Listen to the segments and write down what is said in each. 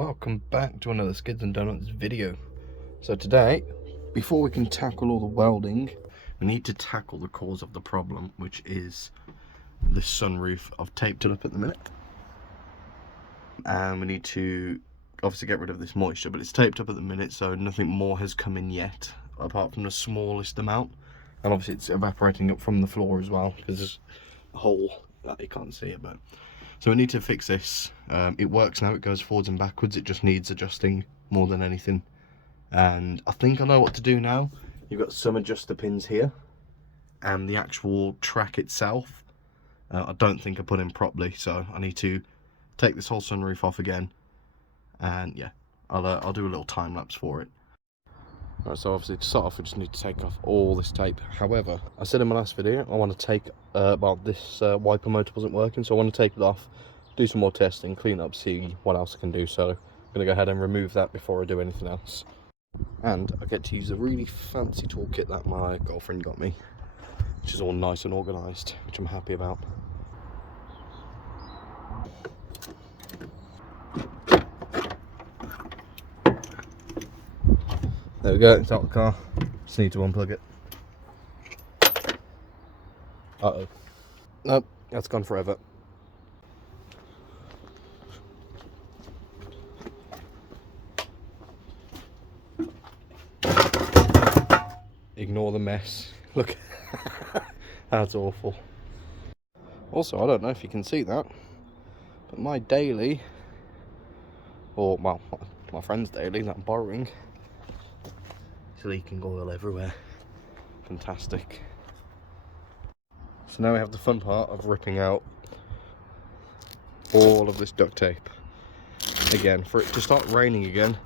welcome back to another Skids and Donuts video. So today, before we can tackle all the welding, we need to tackle the cause of the problem, which is the sunroof. I've taped it up at the minute, and we need to obviously get rid of this moisture, but it's taped up at the minute, so nothing more has come in yet apart from the smallest amount, and obviously it's evaporating up from the floor as well because there's a hole that you can't see it. But so we need to fix this. It works now, it goes forwards and backwards, it just needs adjusting more than anything. And I think I know what to do now. You've got some adjuster pins here, and the actual track itself, I don't think I put in properly, so I need to take this whole sunroof off again, and yeah, I'll do a little time lapse for it. Right, so obviously to start off we just need to take off all this tape. However, I said in my last video I want to take, this wiper motor wasn't working, so I want to take it off, do some more testing, clean up, see what else I can do. So I'm going to go ahead and remove that before I do anything else. And I get to use a really fancy toolkit that my girlfriend got me, which is all nice and organised, which I'm happy about. There we go, it's out of the car. Just need to unplug it. Uh-oh. Nope, that's gone forever. Ignore the mess. Look, that's awful. Also, I don't know if you can see that, but my daily, or well, my friend's daily that I'm borrowing, it's leaking oil everywhere. Fantastic. So now we have the fun part of ripping out all of this duct tape again, for it to start raining again,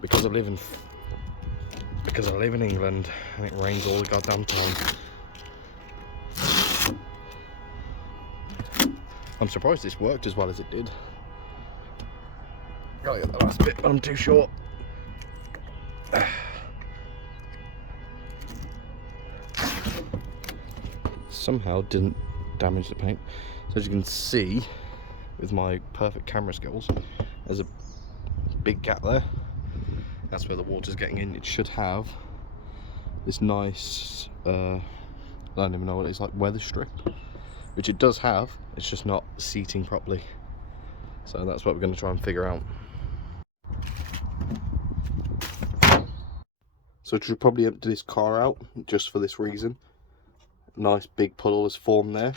because I live in England and it rains all the goddamn time. I'm surprised this worked as well as it did. Gotta get the last bit, but I'm too short. Somehow didn't damage the paint. So as you can see, with my perfect camera skills, there's a big gap there. That's where the water's getting in. It should have this nice, I don't even know what it is, like weather strip, which it does have. It's just not seating properly. So that's what we're going to try and figure out. So I should probably empty this car out just for this reason. Nice big puddle has formed there,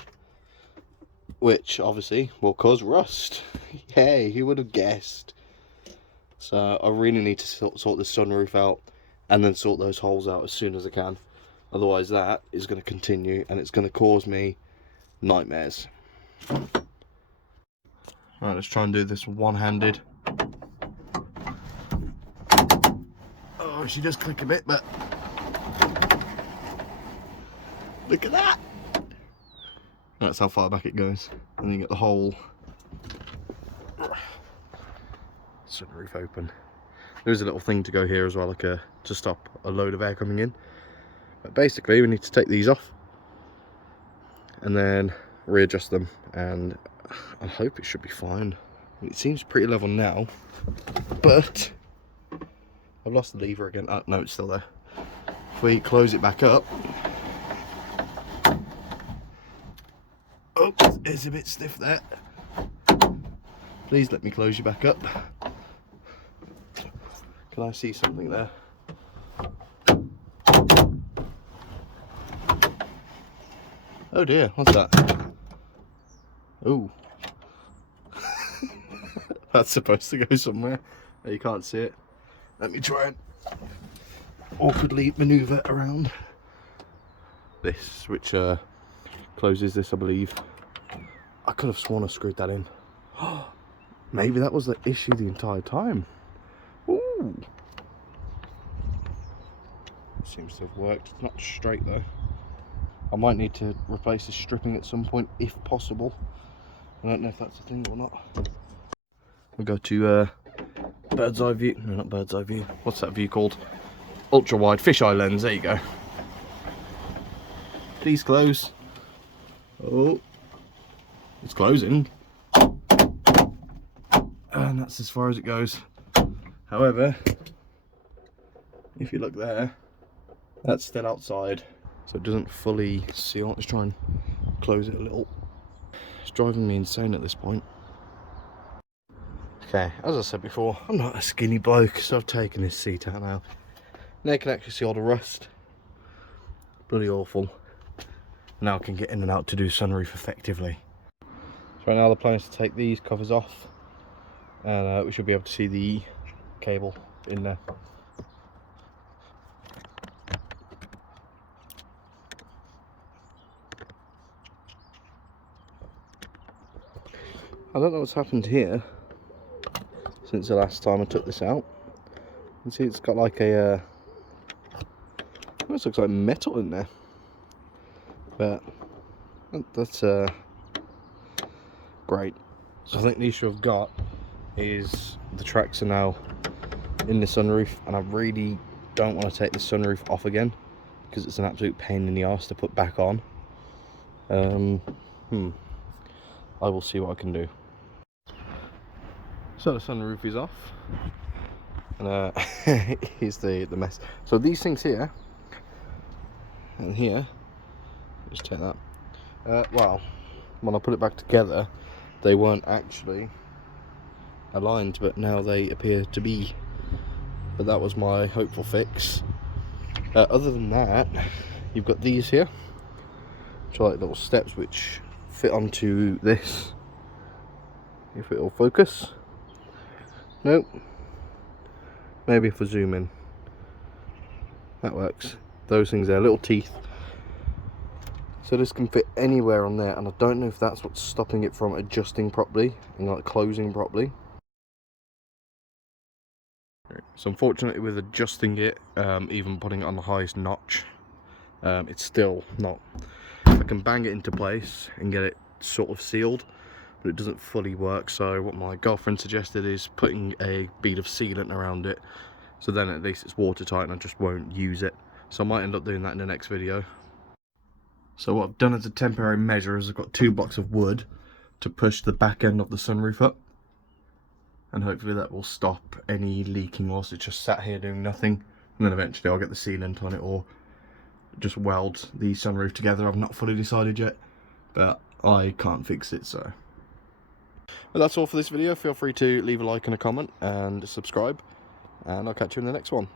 which obviously will cause rust. Hey, who would have guessed? So I really need to sort this sunroof out and then sort those holes out as soon as I can. Otherwise that is going to continue and it's going to cause me nightmares. Right, let's try and do this one-handed. Oh, she does click a bit, but look at that! That's how far back it goes. And then you get the whole sunroof open. There is a little thing to go here as well, like to stop a load of air coming in. But basically we need to take these off and then readjust them, and I hope it should be fine. It seems pretty level now, but I've lost the lever again. Oh no, it's still there. If we close it back up, oh, it's a bit stiff there. Please let me close you back up. Can I see something there? Oh dear, what's that? Oh. That's supposed to go somewhere. You can't see it. Let me try and awkwardly maneuver around this, which closes this, I believe. I could have sworn I screwed that in. Maybe that was the issue the entire time. Ooh. Seems to have worked. It's not straight though. I might need to replace the stripping at some point if possible. I don't know if that's a thing or not. We'll go to bird's eye view. No, not bird's eye view. What's that view called? Ultra wide fisheye lens. There you go. Please close. Oh, it's closing. and that's as far as it goes. However, if you look there, that's still outside, so it doesn't fully seal. Let's try and close it a little. It's driving me insane at this point. Okay, as I said before, I'm not a skinny bloke, so I've taken this seat out now. Now you can actually see all the rust. Bloody awful. Now I can get in and out to do sunroof effectively. So right now the plan is to take these covers off, and we should be able to see the cable in there. I don't know what's happened here since the last time I took this out. You can see it's got like a almost looks like metal in there, but that's great. So I think the issue I've got is the tracks are now in the sunroof, and I really don't want to take the sunroof off again because it's an absolute pain in the arse to put back on. I will see what I can do. So the sunroof is off, and here's the mess. So these things here and here, just take that. Well, when I put it back together, they weren't actually aligned, but now they appear to be. But that was my hopeful fix. Other than that, you've got these here, which are like little steps which fit onto this. If it'll focus. Nope. Maybe if I zoom in. That works. Those things there, little teeth. So this can fit anywhere on there, and I don't know if that's what's stopping it from adjusting properly and like closing properly. So unfortunately with adjusting it, even putting it on the highest notch, it's still not. I can bang it into place and get it sort of sealed, but it doesn't fully work. So what my girlfriend suggested is putting a bead of sealant around it, so then at least it's watertight and I just won't use it. So I might end up doing that in the next video. So what I've done as a temporary measure is I've got 2 blocks of wood to push the back end of the sunroof up, and hopefully that will stop any leaking whilst it's just sat here doing nothing. And then eventually I'll get the sealant on it or just weld the sunroof together. I've not fully decided yet, but I can't fix it. So but that's all for this video. Feel free to leave a like and a comment and subscribe, and I'll catch you in the next one.